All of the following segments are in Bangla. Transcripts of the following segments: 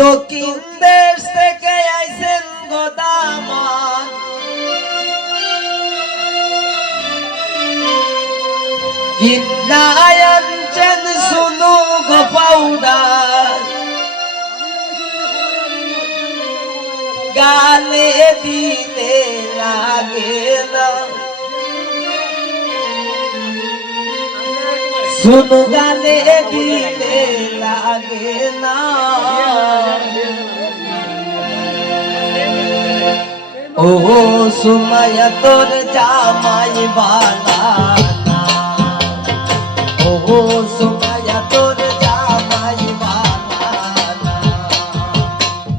দক্ষিণ দেশ থেকে আইছেন গোদামান, জিন্নায় আনছেন সুনু গো পাউডার, গালে দিতে লাগে না সুনু, গালে দিতে লাগে না। ও সুমাইয়া তোর জামাই বালানা, ও সুমাইয়া তোর জামাই বালানা।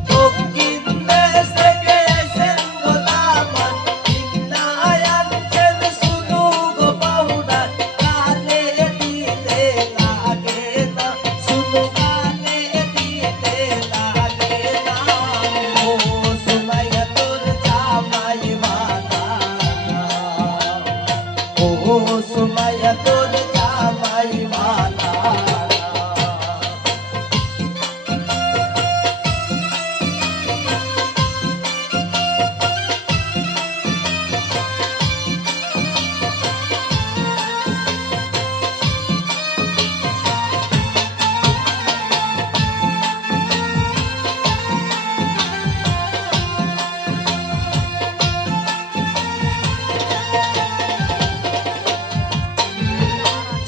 দক্ষিণ দেশ থেকে আইছেন গোদামান, জিন্নায় আনছেন সুনু গো পাউডার, গালে দিতে লাগে না সুনু, গালে দিতে লাগে না। ও সুমাইয়া তোর জামাই বালানা, ও সুমাইয়া তোর জামাই বালানা।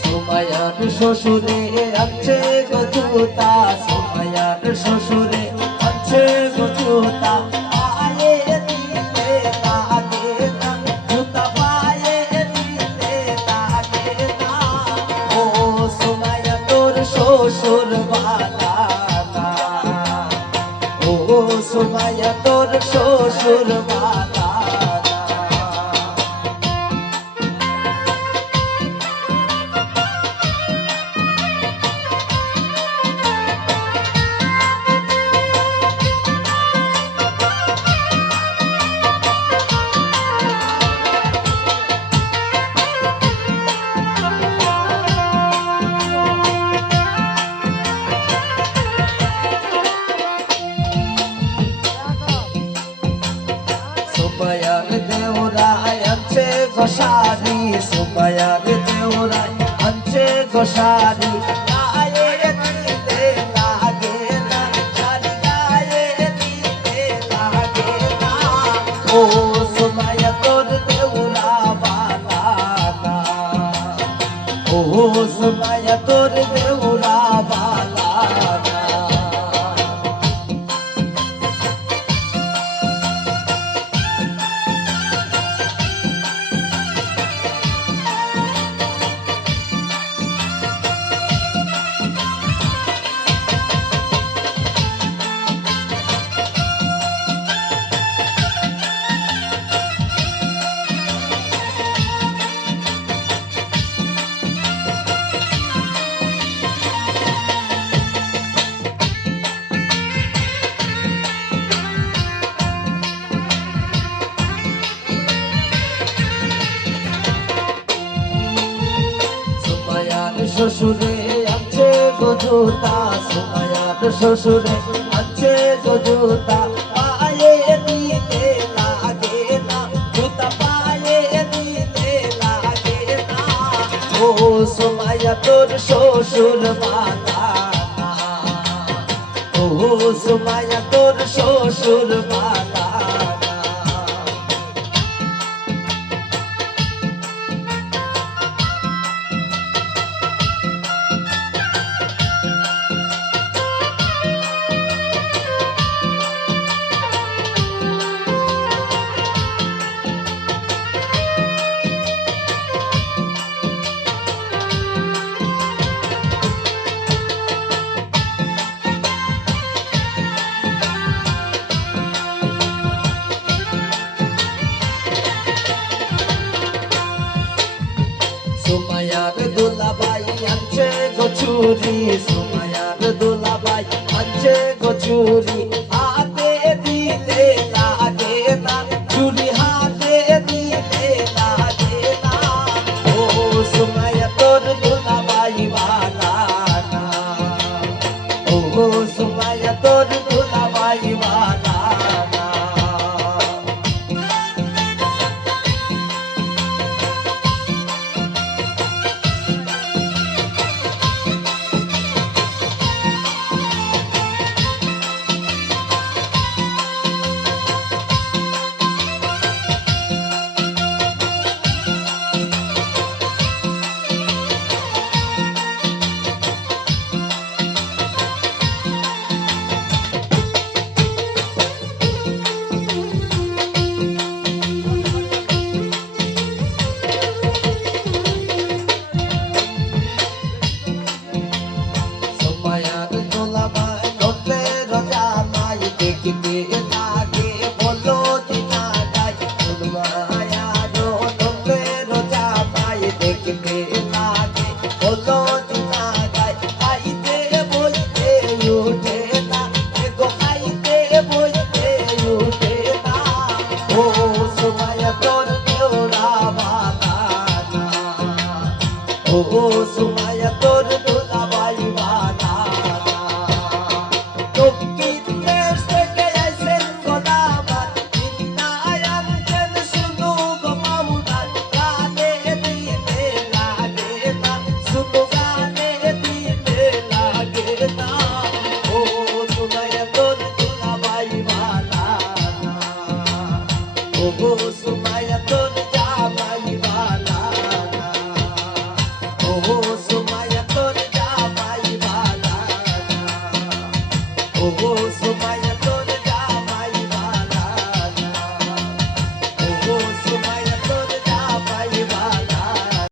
সুমাইয়ার শ্বশুরে আছে গো জুতা, সুমাইয়ার শ্বশুরে আছে গো জুতা, পায়ে দিতে লাগে না জুতা, পায়ে দিতে লাগে না। ও সুমাইয়া তোর শ্বশুর বালানা, ও সুমাইয়া তোর শ্বশুর বালানা। সুমাইয়ার দেওরায় আনছে গোসারি, সুমাইয়ার দেওরায় আনছে গোসারি, গায়ে দিতে লাগে না শাড়ি, গায়ে দিতে লাগে না। ও সুমাইয়া তোর দেওরা বালানা, ও সুমাইয়া তোর দেওরা বালানা। শ্বশুরে আছে গো জুতা, সুমাইয়ার শ্বশুরে আছে গো জুতা, পায়ে দিতে লাগে না জুতা, পায়ে দিতে লাগে না। ও সুমাইয়া তোর শ্বশুর বালানা, ও সুমাইয়া তোর শ্বশুর বালানা। সুমাইয়ার দুলাভাই আনছে গো চুরি, সুমাইয়ার দুলাভাই আনছে গো চুরি, হাতে দিতে লাগে না চুরি, হাতে দিতে লাগে না। ও সুমাইয়া তোর দুলাভাই বালানা, ও ও সুমাইয়া তোর দুলাভাই বালা না। সুমাইয়ার দুলাভাই ধরলে রোজা নাই দেখিতে লাগে বলো দিনা গাই সুমাইয়ার ধরলে রোজা নাই দেখিতে লাগে বলো দিনা গাই খাইতে বইতে উঠে না গো খাইতে বইতে উঠে না ও সুমাইয়া তোর দেওরা বালা না ও সুমাইয়া তোর দুলাভাই বালা না। দক্ষিণ দেশ থেকে আইছেন গোলামার চিন্তায় আনছেন শুধু গো মাওলার গানে দিলে লাগে না শুধু গানে দিলে লাগে না ও সুমাইয়া তোর দুলাভাই বালা না ও সুমাইয়া তোর জামাই বালা না ও